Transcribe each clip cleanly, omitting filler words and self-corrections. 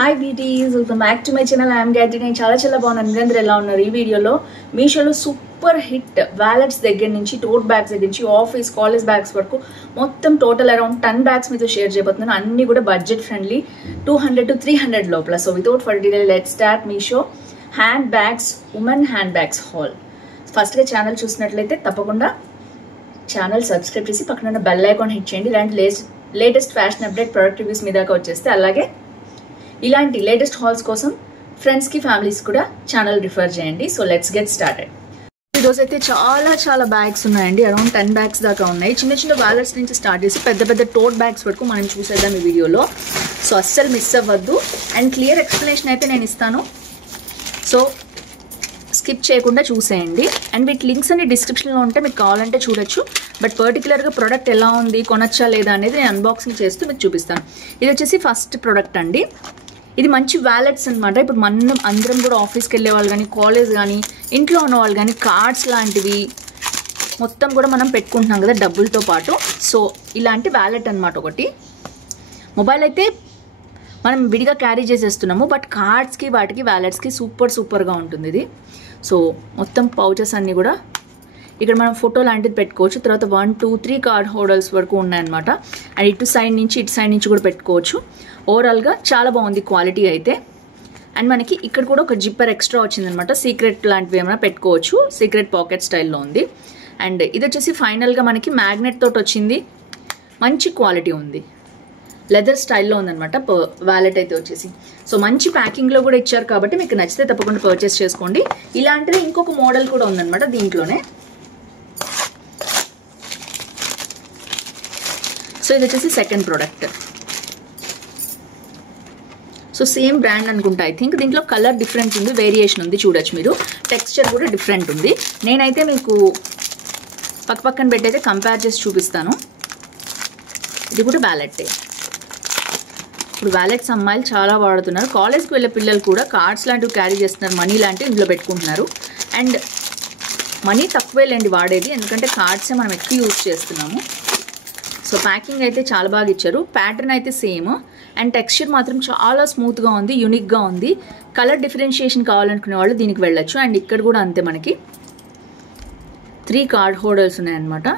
Hi beauties, welcome back to my channel. I am Gayatri. నేను చాలా బాగున్నాను. మీరందరూ ఎలా ఉన్నారు? ఈ వీడియోలో మీషోలో సూపర్ హిట్ వాలెట్స్ దగ్గర నుంచి టోట్ బ్యాగ్స్ దగ్గర నుంచి ఆఫీస్ కాలేజ్ బ్యాగ్స్ వరకు మొత్తం టోటల్ అరౌండ్ 10 బ్యాగ్స్ మీతో షేర్ చేయబోతున్నాను. అన్ని కూడా బడ్జెట్ ఫ్రెండ్లీ 200 to 300 లోపల. So without for delay let's start Meesho hand bags women hand bags hall. ఫస్ట్గా ఛానల్ చూసినట్లయితే తప్పకుండా ఛానల్ సబ్స్క్రైబ్ చేసి పక్కన ఉన్న బెల్ ఐకాన్ హిట్ చేయండి. ఇలాంటి latest fashion update product reviews మీ దాకా వచ్చేస్తే అలాగే ఇలాంటి లేటెస్ట్ హాల్స్ కోసం ఫ్రెండ్స్కి ఫ్యామిలీస్ కూడా ఛానల్ రిఫర్ చేయండి. So let's get started. ఈరోజు అయితే చాలా బ్యాగ్స్ ఉన్నాయండి. అరౌండ్ 10 బ్యాగ్స్ దాకా ఉన్నాయి. చిన్న వ్యాలెట్స్ నుంచి స్టార్ట్ చేసి పెద్ద టోట్ బ్యాగ్స్ వరకు మనం చూసేద్దాం ఈ వీడియోలో. సో అస్సలు మిస్ అవ్వద్దు అండ్ క్లియర్ ఎక్స్ప్లెనేషన్ అయితే నేను ఇస్తాను. సో స్కిప్ చేయకుండా చూసేయండి. అండ్ వీటి లింక్స్ అన్ని డిస్క్రిప్షన్లో ఉంటే మీకు కావాలంటే చూడొచ్చు. బట్ పర్టికులర్గా ప్రోడక్ట్ ఎలా ఉంది, కొనొచ్చా లేదా అనేది నేను అన్బాక్సింగ్ చేస్తూ మీకు చూపిస్తాను. ఇది వచ్చేసి ఫస్ట్ ప్రోడక్ట్ అండి. ఇది మంచి వ్యాలెట్స్ అనమాట. ఇప్పుడు మనం అందరం కూడా ఆఫీస్కి వెళ్ళే వాళ్ళు కానీ, కాలేజ్ కానీ, ఇంట్లో ఉన్న వాళ్ళు కానీ కార్డ్స్ లాంటివి మొత్తం కూడా మనం పెట్టుకుంటున్నాం కదా డబ్బులతో పాటు. సో ఇలాంటి వ్యాలెట్ అనమాట ఒకటి. మొబైల్ అయితే మనం విడిగా క్యారీ చేసేస్తున్నాము, బట్ కార్డ్స్కి వాటికి వ్యాలెట్స్కి సూపర్గా ఉంటుంది ఇది. సో మొత్తం పౌచెస్ అన్నీ కూడా ఇక్కడ మనం ఫోటో లాంటిది పెట్టుకోవచ్చు. తర్వాత 1, 2, 3 కార్డ్ హోల్డర్స్ వరకు ఉన్నాయన్నమాట. అండ్ ఇటు సైడ్ నుంచి కూడా పెట్టుకోవచ్చు. ఓవరాల్గా చాలా బాగుంది క్వాలిటీ అయితే. అండ్ మనకి ఇక్కడ కూడా ఒక జిప్పర్ ఎక్స్ట్రా వచ్చిందనమాట. సీక్రెట్ లాంటివి ఏమైనా పెట్టుకోవచ్చు. సీక్రెట్ పాకెట్ స్టైల్లో ఉంది. అండ్ ఇది వచ్చేసి ఫైనల్గా మనకి మ్యాగ్నెట్ తోటి వచ్చింది. మంచి క్వాలిటీ ఉంది. లెదర్ స్టైల్లో ఉందనమాట వ్యాలెట్ అయితే వచ్చేసి. సో మంచి ప్యాకింగ్లో కూడా ఇచ్చారు కాబట్టి మీకు నచ్చితే తప్పకుండా పర్చేస్ చేసుకోండి. ఇలాంటిది ఇంకొక మోడల్ కూడా ఉందనమాట దీంట్లోనే. సో ఇది వచ్చేసి second product. So same brand అనుకుంటా ఐ థింక్. దీంట్లో కలర్ డిఫరెన్స్ ఉంది, వేరియేషన్ ఉంది, చూడొచ్చు మీరు. టెక్స్చర్ కూడా డిఫరెంట్ ఉంది. నేనైతే మీకు పక్కన పెట్టయితే కంపేర్ చేసి చూపిస్తాను. ఇది కూడా వ్యాలెట్టే. ఇప్పుడు వ్యాలెట్స్ అమ్మాయిలు చాలా వాడుతున్నారు. కాలేజ్కి వెళ్ళే పిల్లలు కూడా కార్డ్స్ లాంటివి క్యారీ చేస్తున్నారు. మనీ లాంటివి ఇందులో పెట్టుకుంటున్నారు. అండ్ మనీ తక్కువేలేండి వాడేది, ఎందుకంటే కార్డ్సే మనం ఎక్కువ యూజ్ చేస్తున్నాము. సో ప్యాకింగ్ అయితే చాలా బాగా ఇచ్చారు. ప్యాటర్న్ అయితే సేమ్. అండ్ టెక్స్చర్ మాత్రం చాలా స్మూత్గా ఉంది, యూనిక్గా ఉంది. కలర్ డిఫరెన్షియేషన్ కావాలనుకునే వాళ్ళు దీనికి వెళ్ళొచ్చు. అండ్ ఇక్కడ కూడా అంతే, మనకి 3 కార్డ్ హోల్డర్స్ ఉన్నాయన్నమాట.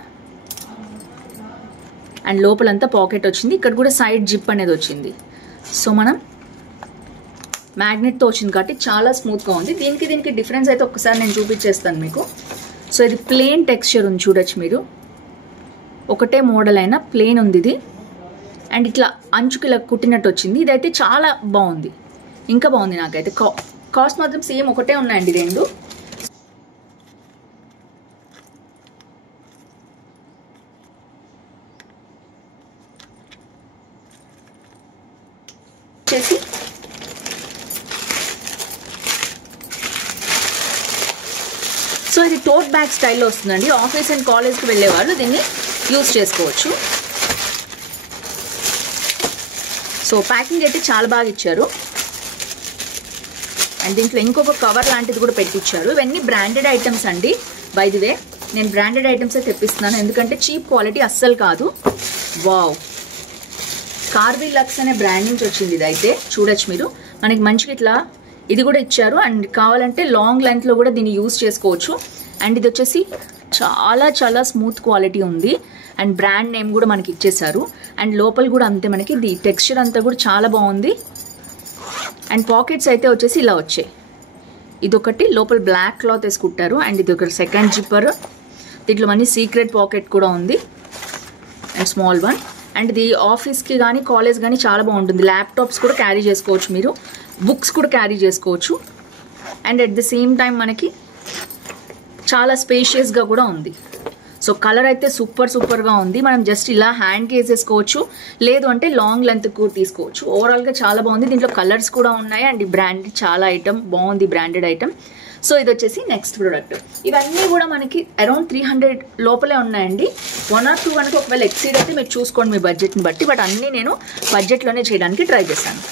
అండ్ లోపలంతా పాకెట్ వచ్చింది. ఇక్కడ కూడా సైడ్ జిప్ అనేది వచ్చింది. సో మనం మ్యాగ్నెట్తో వచ్చింది కాబట్టి చాలా స్మూత్గా ఉంది. దీనికి డిఫరెన్స్ అయితే ఒక్కసారి నేను చూపించేస్తాను మీకు. సో ఇది ప్లెయిన్ టెక్స్చర్ ఉంది, చూడొచ్చు మీరు. ఒకటే మోడల్ అయినా ప్లెయిన్ ఉంది ఇది. అండ్ ఇట్లా అంచుకి ఇలా కుట్టినట్టు వచ్చింది. ఇదైతే చాలా బాగుంది, ఇంకా బాగుంది నాకైతే. కాస్ట్ మాత్రం సేమ్ ఒకటే ఉన్నాయండి రెండు. వచ్చేసి సో ఇది టోట్ బ్యాగ్ స్టైల్లో వస్తుందండి. ఆఫీస్ అండ్ కాలేజ్కి వెళ్ళే వాళ్ళు దీన్ని యూజ్ చేసుకోవచ్చు. సో ప్యాకింగ్ అయితే చాలా బాగా ఇచ్చారు. అండ్ దీంట్లో ఇంకొక కవర్ లాంటిది కూడా పెట్టించారు. ఇవన్నీ బ్రాండెడ్ ఐటమ్స్ అండి. బై ది వే నేను బ్రాండెడ్ ఐటమ్సే తెప్పిస్తున్నాను, ఎందుకంటే చీప్ క్వాలిటీ అస్సలు కాదు. వావ్, కార్వీ లక్స్ అనే బ్రాండ్ నుంచి వచ్చింది ఇదైతే. చూడొచ్చు మీరు, మనకి మంచిగా ఇట్లా ఇది కూడా ఇచ్చారు. అండ్ కావాలంటే లాంగ్ లెంత్లో కూడా దీన్ని యూజ్ చేసుకోవచ్చు. అండ్ ఇది వచ్చేసి చాలా స్మూత్ క్వాలిటీ ఉంది. అండ్ బ్రాండ్ నేమ్ కూడా మనకి ఇచ్చేసారు. అండ్ లోపల కూడా అంతే, మనకి ఇది టెక్స్చర్ అంతా కూడా చాలా బాగుంది. అండ్ పాకెట్స్ అయితే వచ్చేసి ఇలా వచ్చాయి. ఇదొకటి లోపల బ్లాక్ క్లాత్ వేసి కుట్టారు. అండ్ ఇది ఒక సెకండ్ జిప్పర్. దీంట్లో మనీ సీక్రెట్ పాకెట్ కూడా ఉంది అండ్ స్మాల్ వన్. అండ్ ఇది ఆఫీస్కి కానీ కాలేజ్ కానీ చాలా బాగుంటుంది. ల్యాప్టాప్స్ కూడా క్యారీ చేసుకోవచ్చు మీరు, బుక్స్ కూడా క్యారీ చేసుకోవచ్చు. And at the same time మనకి చాలా స్పేషియస్గా కూడా ఉంది. సో కలర్ అయితే సూపర్గా ఉంది. మనం జస్ట్ ఇలా హ్యాండ్కి వేసేసుకోవచ్చు, లేదు అంటే లాంగ్ లెంత్ కూడా తీసుకోవచ్చు. ఓవరాల్గా చాలా బాగుంది. దీంట్లో కలర్స్ కూడా ఉన్నాయి. అండ్ ఈ బ్రాండెడ్ చాలా ఐటమ్ బాగుంది, బ్రాండెడ్ ఐటమ్. సో ఇది వచ్చేసి నెక్స్ట్ ప్రోడక్ట్. ఇవన్నీ కూడా మనకి అరౌండ్ 300 లోపలే ఉన్నాయండి. 1 or 2 కనుక ఒకవేళ ఎక్సీడ్ అయితే మీరు చూసుకోండి మీ బడ్జెట్ని బట్టి. బట్ అన్నీ నేను బడ్జెట్లోనే చేయడానికి ట్రై చేశాను.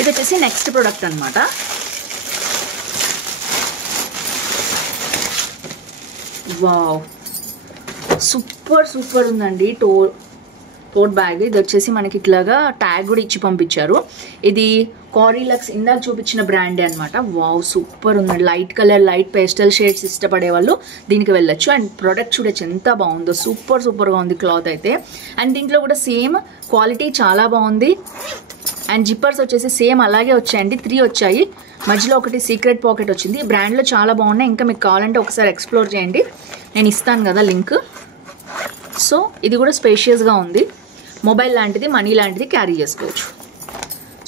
ఇది వచ్చేసి నెక్స్ట్ ప్రోడక్ట్ అనమాట. వావ్, సూపర్ ఉందండి. టోట్ బ్యాగ్. ఇది వచ్చేసి మనకి ఇట్లాగా ట్యాగ్ కూడా ఇచ్చి పంపించారు. ఇది కారీలక్స్ ఇందాక చూపించిన బ్రాండే అనమాట. వావ్ సూపర్ ఉంది. Light colour, light pastel shades ఇష్టపడే వాళ్ళు దీనికి వెళ్ళొచ్చు. అండ్ ప్రోడక్ట్ చూడొచ్చు ఎంత బాగుందో, సూపర్గా ఉంది క్లాత్ అయితే. అండ్ దీంట్లో కూడా సేమ్ క్వాలిటీ చాలా బాగుంది. అండ్ జిప్పర్స్ వచ్చేసి సేమ్ అలాగే వచ్చాయండి, 3 వచ్చాయి. మధ్యలో ఒకటి సీక్రెట్ పాకెట్ వచ్చింది. ఈ బ్రాండ్లో చాలా బాగున్నాయి. ఇంకా మీకు కావాలంటే ఒకసారి ఎక్స్ప్లోర్ చేయండి, నేను ఇస్తాను కదా లింక్. సో ఇది కూడా స్పేషియస్గా ఉంది. మొబైల్ లాంటిది, మనీ లాంటిది క్యారీ చేసుకోవచ్చు.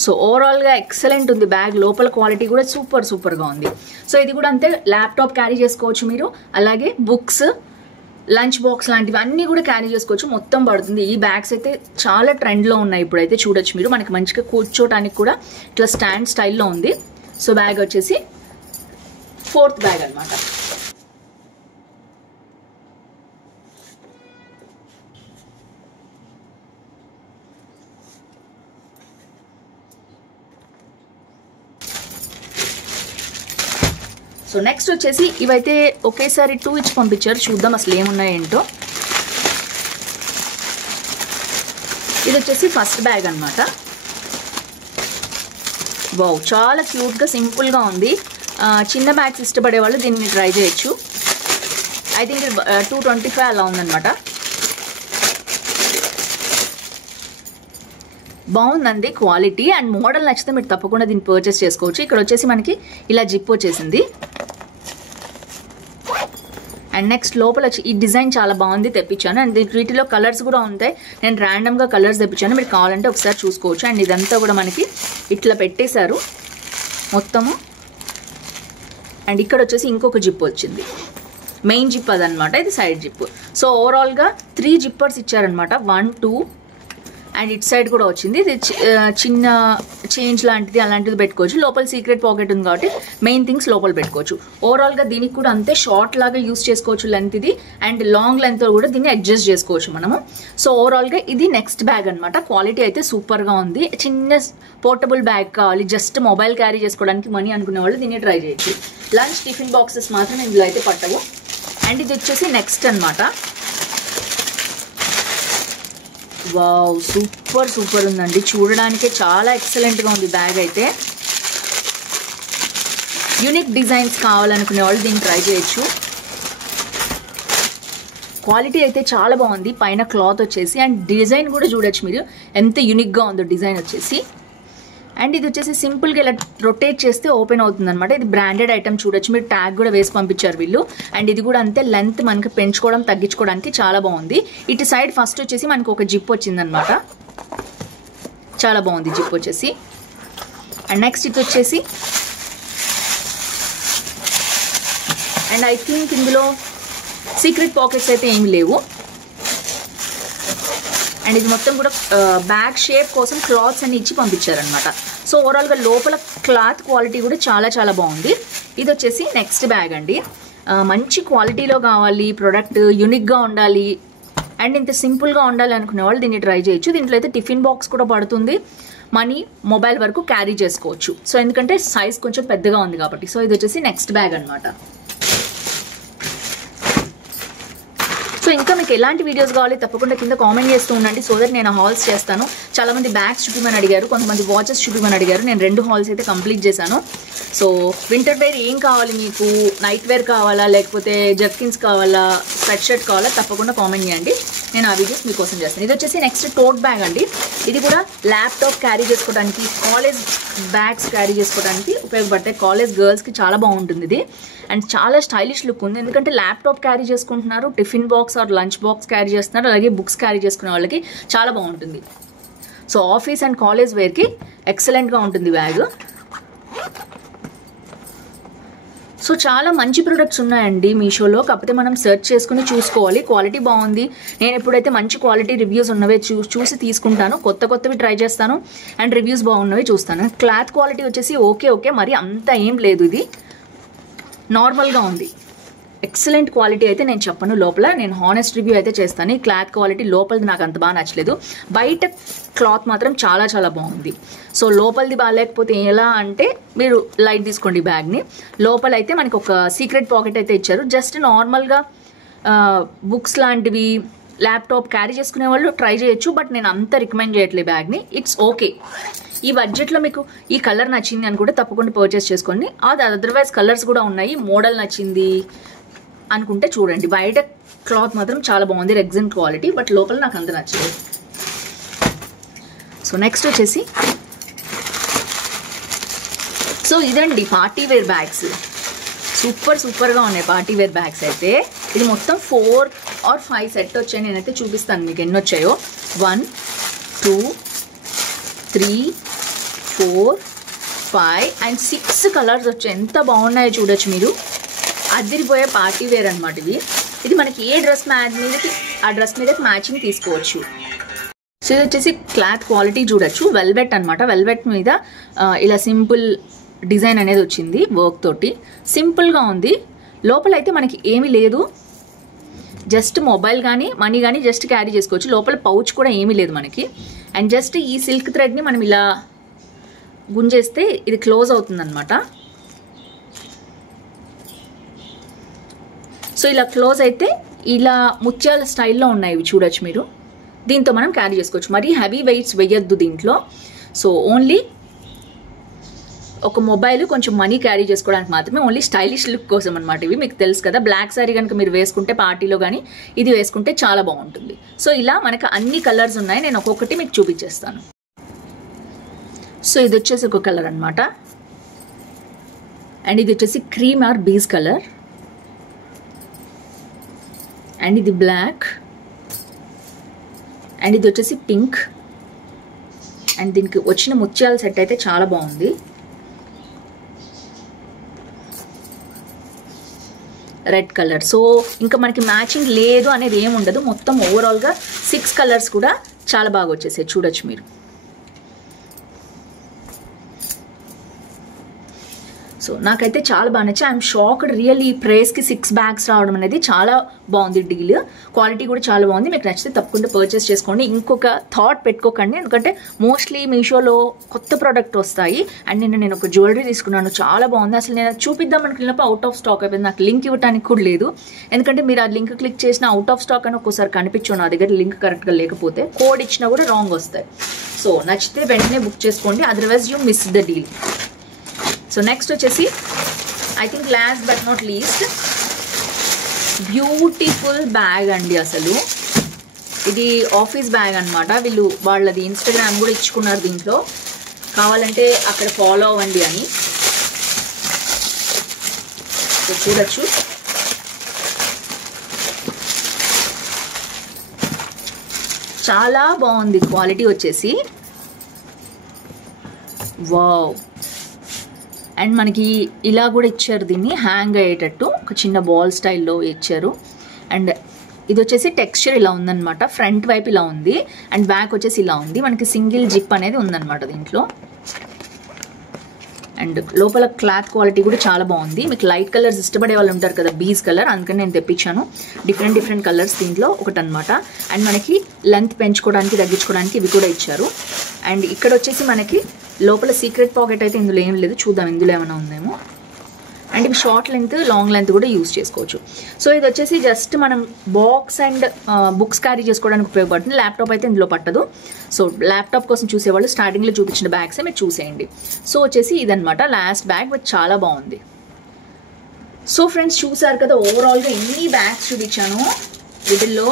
సో ఓవరాల్గా ఎక్సలెంట్ ఉంది బ్యాగ్. లోపల క్వాలిటీ కూడా సూపర్గా ఉంది. సో ఇది కూడా అంతే, ల్యాప్టాప్ క్యారీ చేసుకోవచ్చు మీరు. అలాగే బుక్స్, లంచ్ బాక్స్ లాంటివి అన్నీ కూడా క్యారీ చేసుకోవచ్చు. మొత్తం పడుతుంది. ఈ బ్యాగ్స్ అయితే చాలా ట్రెండ్లో ఉన్నాయి ఇప్పుడైతే, చూడొచ్చు మీరు. మనకి మంచిగా కూర్చోటానికి కూడా ఇట్లా స్టాండ్ స్టైల్లో ఉంది. సో బ్యాగ్ వచ్చేసి 4th బ్యాగ్ అనమాట. సో నెక్స్ట్ వచ్చేసి ఇవైతే ఒకేసారి 2 ఇచ్చి పంపించారు. చూద్దాం అసలు ఏమున్నాయేంటో. ఇది వచ్చేసి ఫస్ట్ బ్యాగ్ అనమాట. వావ్ చాలా క్యూట్గా, సింపుల్గా ఉంది. చిన్న బ్యాగ్స్ ఇష్టపడే వాళ్ళు దీన్ని ట్రై చేయొచ్చు. ఐ థింక్ 225 అలా ఉందన్నమాట. బాగుందండి క్వాలిటీ. అండ్ మోడల్ నచ్చితే మీరు తప్పకుండా దీన్ని పర్చేస్ చేసుకోవచ్చు. ఇక్కడ వచ్చేసి మనకి ఇలా జిప్ వచ్చేసింది. అండ్ నెక్స్ట్ లోపల వచ్చి ఈ డిజైన్ చాలా బాగుంది, తెప్పించాను. అండ్ వీటిలో కలర్స్ కూడా ఉంటాయి. నేను ర్యాండమ్గా కలర్స్ తెప్పించాను, మీరు కావాలంటే ఒకసారి చూసుకోవచ్చు. అండ్ ఇదంతా కూడా మనకి ఇట్లా పెట్టేశారు మొత్తము. అండ్ ఇక్కడ వచ్చేసి ఇంకొక జిప్ వచ్చింది, మెయిన్ జిప్ అదనమాట, ఇది సైడ్ జిప్. సో ఓవరాల్గా 3 జిప్పర్స్ ఇచ్చారనమాట. 1, 2 అండ్ ఇట్ సైడ్ కూడా వచ్చింది. ఇది చిన్న చేంజ్ లాంటిది అలాంటిది పెట్టుకోవచ్చు. లోపల సీక్రెట్ పాకెట్ ఉంది కాబట్టి మెయిన్ థింగ్స్ లోపల పెట్టుకోవచ్చు. ఓవరాల్గా దీనికి కూడా అంతే, షార్ట్ లాగా యూస్ చేసుకోవచ్చు లెంత్ ఇది. అండ్ లాంగ్ లెంత్ కూడా దీన్ని అడ్జస్ట్ చేసుకోవచ్చు మనము. సో ఓవరాల్గా ఇది నెక్స్ట్ బ్యాగ్ అనమాట. క్వాలిటీ అయితే సూపర్గా ఉంది. చిన్న పోర్టబుల్ బ్యాగ్ కావాలి, జస్ట్ మొబైల్ క్యారీ చేసుకోవడానికి మనీ అనుకునే వాళ్ళు దీన్ని ట్రై చేయొచ్చు. లంచ్ టిఫిన్ బాక్సెస్ మాత్రం ఇందులో అయితే పట్టవు. అండ్ ఇది వచ్చేసి నెక్స్ట్ అనమాట. వావ్ సూపర్ ఉందండి. చూడడానికే చాలా ఎక్సలెంట్గా ఉంది బ్యాగ్ అయితే. యూనిక్ డిజైన్స్ కావాలనుకునే వాళ్ళు దీన్ని ట్రై చేయొచ్చు. క్వాలిటీ అయితే చాలా బాగుంది. పైన క్లాత్ వచ్చేసి అండ్ డిజైన్ కూడా చూడొచ్చు మీరు ఎంత యూనిక్గా ఉందో డిజైన్ వచ్చేసి. అండ్ ఇది వచ్చేసి సింపుల్గా ఇలా రొటేట్ చేస్తే ఓపెన్ అవుతుంది అనమాట. ఇది బ్రాండెడ్ ఐటమ్ చూడొచ్చు మీరు, ట్యాగ్ కూడా వేసి పంపించారు వీళ్ళు. అండ్ ఇది కూడా అంతే, లెంత్ మనకి పెంచుకోవడం తగ్గించుకోవడానికి చాలా బాగుంది. ఇటు సైడ్ ఫస్ట్ వచ్చేసి మనకు ఒక జిప్ వచ్చిందనమాట, చాలా బాగుంది జిప్ వచ్చేసి. అండ్ నెక్స్ట్ ఇది వచ్చేసి, అండ్ ఐ థింక్ ఇందులో సీక్రెట్ పాకెట్స్ అయితే ఏమి లేవు. అండ్ ఇది మొత్తం కూడా బ్యాగ్ షేప్ కోసం క్లాత్స్ అన్ని ఇచ్చి పంపించారనమాట. సో ఓవరాల్గా లోపల క్లాత్ క్వాలిటీ కూడా చాలా బాగుంది. ఇది వచ్చేసి నెక్స్ట్ బ్యాగ్ అండి. మంచి క్వాలిటీలో కావాలి, ప్రోడక్ట్ యూనిక్గా ఉండాలి అండ్ ఇంత సింపుల్గా ఉండాలి అనుకునే వాళ్ళు దీన్ని ట్రై చేయొచ్చు. దీంట్లో అయితే టిఫిన్ బాక్స్ కూడా పడుతుంది, మనీ మొబైల్ వరకు క్యారీ చేసుకోవచ్చు. సో ఎందుకంటే సైజ్ కొంచెం పెద్దగా ఉంది కాబట్టి. సో ఇది వచ్చేసి నెక్స్ట్ బ్యాగ్ అనమాట. సో ఇంకా మీకు ఎలాంటి వీడియోస్ కావాలి తప్పకుండా కింద కామెంట్ చేస్తూ ఉండండి, సో దట్ నేను హాల్స్ చేస్తాను. చాలామంది బ్యాగ్స్ చూపిమని అడిగారు, కొంతమంది వాచెస్ చూపిమని అడిగారు. నేను 2 హాల్స్ అయితే కంప్లీట్ చేశాను. సో వింటర్ వేర్ ఏం కావాలి మీకు, నైట్ వేర్ కావాలా లేకపోతే జర్కిన్స్ కావాలా, స్వెట్ షర్ట్ కావాలా, తప్పకుండా కామెంట్ చేయండి, నేను ఆ వీడియోస్ మీకోసం చేస్తాను. ఇది వచ్చేసి నెక్స్ట్ టోట్ బ్యాగ్ అండి. ఇది కూడా ల్యాప్టాప్ క్యారీ చేసుకోవడానికి, కాలేజ్ బ్యాగ్స్ క్యారీ చేసుకోవడానికి ఉపయోగపడతాయి. కాలేజ్ గర్ల్స్కి చాలా బాగుంటుంది ఇది. అండ్ చాలా స్టైలిష్ లుక్ ఉంది, ఎందుకంటే ల్యాప్టాప్ క్యారీ చేసుకుంటున్నారు, tiffin box or lunch box carry చేస్తున్నారు, అలాగే బుక్స్ క్యారీ చేసుకునే వాళ్ళకి చాలా బాగుంటుంది. సో ఆఫీస్ అండ్ కాలేజ్ వేర్కి ఎక్సలెంట్గా ఉంటుంది బ్యాగ్. సో చాలా మంచి ప్రొడక్ట్స్ ఉన్నాయండి మీషోలో, కాకపోతే మనం సెర్చ్ చేసుకుని చూసుకోవాలి. క్వాలిటీ బాగుంది. నేను ఎప్పుడైతే మంచి క్వాలిటీ రివ్యూస్ ఉన్నవే చూసి తీసుకుంటాను, కొత్తవి ట్రై చేస్తాను అండ్ రివ్యూస్ బాగున్నవి చూస్తాను. క్లాత్ క్వాలిటీ వచ్చేసి ఓకే మరి అంత ఏం లేదు, ఇది నార్మల్గా ఉంది. ఎక్సలెంట్ క్వాలిటీ అయితే నేను చెప్పను, లోపల నేను హానెస్ట్ రివ్యూ అయితే చేస్తాను. ఈ క్లాత్ క్వాలిటీ లోపలిది నాకు అంత బాగా నచ్చలేదు, బయట క్లాత్ మాత్రం చాలా బాగుంది. సో లోపలిది బాగాలేకపోతే ఎలా అంటే మీరు లైట్ తీసుకోండి బ్యాగ్ని. లోపలైతే మనకి ఒక సీక్రెట్ పాకెట్ అయితే ఇచ్చారు. జస్ట్ నార్మల్గా బుక్స్ లాంటివి ల్యాప్టాప్ క్యారీ చేసుకునే వాళ్ళు ట్రై చేయొచ్చు, బట్ నేను అంత రికమెండ్ చేయట్లేదు బ్యాగ్ని. It's okay. ఈ బడ్జెట్లో మీకు ఈ కలర్ నచ్చింది అనుకుంటే తప్పకుండా పర్చేస్ చేసుకోండి. అది అదర్వైజ్ కలర్స్ కూడా ఉన్నాయి. మోడల్ నచ్చింది అనుకుంటే చూడండి. బయట క్లాత్ మాత్రం చాలా బాగుంది, రెగ్జిన్ క్వాలిటీ, బట్ లోపల నాకు అంత నచ్చలేదు. సో నెక్స్ట్ వచ్చేసి సో ఇదండి పార్టీ వేర్ బ్యాగ్స్. సూపర్గా ఉన్నాయి పార్టీ వేర్ బ్యాగ్స్ అయితే. ఇది మొత్తం 4 or 5 సెట్ వచ్చాయి. నేనైతే చూపిస్తాను మీకు ఎన్ని వచ్చాయో. 1 2 3 4 5 and 6 కలర్స్ వచ్చాయి. ఎంత బాగున్నాయో చూడొచ్చు మీరు. అదిరిపోయే పార్టీ వేర్ అనమాట ఇవి. ఇది మనకి ఏ డ్రెస్ మీదకి ఆ డ్రెస్ మీదకి మ్యాచింగ్ తీసుకోవచ్చు. సో ఇది వచ్చేసి క్లాత్ క్వాలిటీ చూడొచ్చు. వెల్వెట్ అనమాట. వెల్వెట్ మీద ఇలా సింపుల్ డిజైన్ అనేది వచ్చింది వర్క్ తోటి. సింపుల్గా ఉంది. లోపల అయితే మనకి ఏమీ లేదు, జస్ట్ మొబైల్ కానీ మనీ కానీ జస్ట్ క్యారీ చేసుకోవచ్చు. లోపల పౌచ్ కూడా ఏమీ లేదు మనకి. అండ్ జస్ట్ ఈ సిల్క్ థ్రెడ్ని మనం ఇలా గుంజేస్తే ఇది క్లోజ్ అవుతుందన్నమాట. సో ఇలా క్లోజ్ అయితే ఇలా ముత్యాల స్టైల్లో ఉన్నాయి ఇవి చూడొచ్చు మీరు. దీంతో మనం క్యారీ చేసుకోవచ్చు. మరీ హెవీ వెయిట్స్ వేయొద్దు దీంట్లో. సో ఓన్లీ ఒక మొబైల్ కొంచెం మనీ క్యారీ చేసుకోవడానికి మాత్రమే, ఓన్లీ స్టైలిష్ లుక్ కోసం అనమాట ఇవి. మీకు తెలుసు కదా, బ్లాక్ సారీ కనుక మీరు వేసుకుంటే పార్టీలో కానీ ఇది వేసుకుంటే చాలా బాగుంటుంది. సో ఇలా మనకు అన్ని కలర్స్ ఉన్నాయి. నేను ఒక్కొక్కటి మీకు చూపించేస్తాను. సో ఇది వచ్చేసి ఒక కలర్ అనమాట. అండ్ ఇది వచ్చేసి cream or beige colour. And ఇది బ్లాక్. అండ్ ఇది వచ్చేసి పింక్. అండ్ దీనికి వచ్చిన ముత్యాల సెట్ అయితే చాలా బాగుంది. Red colour. సో ఇంకా మనకి మ్యాచింగ్ లేదు అనేది ఏమి ఉండదు. మొత్తం ఓవరాల్గా 6 కలర్స్ కూడా చాలా బాగా వచ్చేసాయి చూడొచ్చు మీరు. సో నాకైతే చాలా బాగా నచ్చాయి. I'm shocked really. ఈ ప్రైస్కి 6 బ్యాగ్స్ రావడం అనేది చాలా బాగుంది డీల్. క్వాలిటీ కూడా చాలా బాగుంది. మీకు నచ్చితే తప్పకుండా పర్చేస్ చేసుకోండి. ఇంకొక థాట్ పెట్టుకోకండి, ఎందుకంటే మోస్ట్లీ మీషోలో కొత్త ప్రోడక్ట్ వస్తాయి. అండ్ నేను ఒక జ్యువెలరీ తీసుకున్నాను, చాలా బాగుంది. అసలు నేను చూపిద్దాం అనుకున్నప్పుడు అవుట్ ఆఫ్ స్టాక్ అయిపోయింది. నాకు లింక్ ఇవ్వడానికి కూడా లేదు, ఎందుకంటే మీరు ఆ లింక్ క్లిక్ చేసిన అవుట్ ఆఫ్ స్టాక్ అని ఒక్కోసారి కనిపించు నా దగ్గర లింక్ కరెక్ట్గా లేకపోతే. కోడ్ ఇచ్చినా కూడా రాంగ్ వస్తాయి. సో నచ్చితే వెంటనే బుక్ చేసుకోండి, otherwise you miss the deal. So next వచ్చేసి I think last but not least beautiful bag అండి. అసలు ఇది ఆఫీస్ బ్యాగ్ అనమాట. వీళ్ళు వాళ్ళది ఇన్స్టాగ్రామ్ కూడా ఇచ్చుకున్నారు దీంట్లో, కావాలంటే అక్కడ ఫాలో అవ్వండి అని. సో చూడొచ్చు. చాలా బాగుంది క్వాలిటీ వచ్చేసి. వావ్. అండ్ మనకి ఇలా కూడా ఇచ్చారు, దీన్ని హ్యాంగ్ అయ్యేటట్టు ఒక చిన్న బాల్ స్టైల్లో ఇచ్చారు. అండ్ ఇది వచ్చేసి టెక్స్చర్ ఇలా ఉందన్నమాట. ఫ్రంట్ వైపు ఇలా ఉంది అండ్ బ్యాక్ వచ్చేసి ఇలా ఉంది. మనకి సింగిల్ జిప్ అనేది ఉందన్నమాట దీంట్లో. అండ్ లోపల క్లాత్ క్వాలిటీ కూడా చాలా బాగుంది. మీకు లైట్ కలర్స్ ఇష్టపడే వాళ్ళు ఉంటారు కదా, బీజ్ కలర్, అందుకని నేను తెప్పించాను. డిఫరెంట్ కలర్స్ దీంట్లో ఒకటి అనమాట. అండ్ మనకి లెంత్ పెంచుకోవడానికి తగ్గించుకోవడానికి ఇవి కూడా ఇచ్చారు. అండ్ ఇక్కడ వచ్చేసి మనకి లోపల సీక్రెట్ పాకెట్ అయితే ఇందులో ఏం లేదు, చూద్దాం ఇందులో ఏమైనా ఉందేమో. అండ్ ఇవి షార్ట్ లెంత్ లాంగ్ లెంత్ కూడా యూస్ చేసుకోవచ్చు. సో ఇది వచ్చేసి జస్ట్ మనం బాక్స్ అండ్ బుక్స్ క్యారీ చేసుకోవడానికి ఉపయోగపడుతుంది. ల్యాప్టాప్ అయితే ఇందులో పట్టదు. సో ల్యాప్టాప్ కోసం చూసేవాళ్ళు స్టార్టింగ్లో చూపించిన బ్యాగ్సే మీరు చూసేయండి. సో వచ్చేసి ఇదనమాట లాస్ట్ బ్యాగ్, బట్ చాలా బాగుంది. సో ఫ్రెండ్స్ చూసారు కదా, ఓవరాల్గా ఎన్ని బ్యాగ్స్ చూపించాను. వీటిల్లో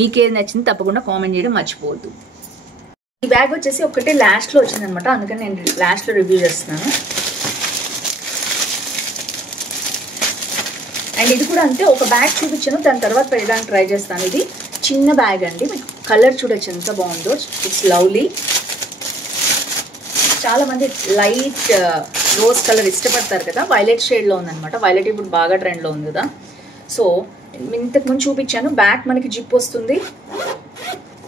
మీకేది నచ్చింది తప్పకుండా కామెంట్ చేయడం మర్చిపోవద్దు. ఈ బ్యాగ్ వచ్చేసి ఒకటే లాస్ట్లో వచ్చిందనమాట, అందుకని నేను లాస్ట్లో రివ్యూ చేస్తున్నాను. అండ్ ఇది కూడా అంతే, ఒక బ్యాగ్ చూపించాను, దాని తర్వాత పెట్టడానికి ట్రై చేస్తాను. ఇది చిన్న బ్యాగ్ అండి. మీకు కలర్ చూడొచ్చు ఎంత బాగుందో. It's lovely. చాలామంది లైట్ రోజ్ కలర్ ఇష్టపడతారు కదా, వైలెట్ షేడ్లో ఉందన్నమాట. వైలెట్ ఇప్పుడు బాగా ట్రెండ్లో ఉంది కదా. సో ఇంతకుముందు చూపించాను. బ్యాక్ మనకి జిప్ వస్తుంది,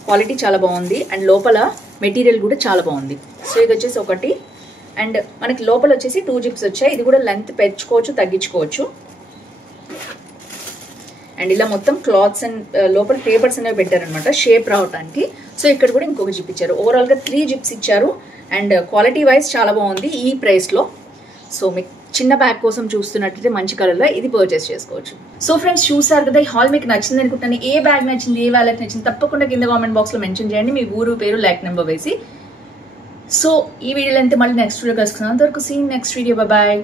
క్వాలిటీ చాలా బాగుంది. అండ్ లోపల మెటీరియల్ కూడా చాలా బాగుంది. సో ఇది వచ్చేసి ఒకటి. అండ్ మనకి లోపల వచ్చేసి 2 జిప్స్ వచ్చాయి. ఇది కూడా లెంత్ పెంచుకోవచ్చు తగ్గించుకోవచ్చు. అండ్ ఇలా మొత్తం క్లాత్స్ అండ్ లోపల పేపర్స్ అనేవి పెట్టారనమాట షేప్ రావడానికి. సో ఇక్కడ కూడా ఇంకొక జిప్ ఇచ్చారు. ఓవరాల్గా 3 జిప్స్ ఇచ్చారు. అండ్ క్వాలిటీ వైజ్ చాలా బాగుంది ఈ ప్రైస్లో. సో మీకు చిన్న బ్యాగ్ కోసం చూస్తున్నట్టయితే మంచి కలర్లో ఇది పర్చేస్ చేసుకోవచ్చు. సో ఫ్రెండ్స్, చూసారు కదా, ఈ హాల్ మీకు నచ్చింది అనుకుంటాను. ఏ బ్యాగ్ నచ్చింది, ఏ వ్యాలెట్ నచ్చింది తప్పకుండా కింద కామెంట్ బాక్స్లో మెన్షన్ చేయండి, మీ ఊరు పేరు లైక్ నెంబర్ వేసి. సో ఈ వీడియోలో అయితే మళ్ళీ నెక్స్ట్ వీడియో కలుసుకుందాం. అంతవరకు సీ నెక్స్ట్ వీడియో. బాయ్.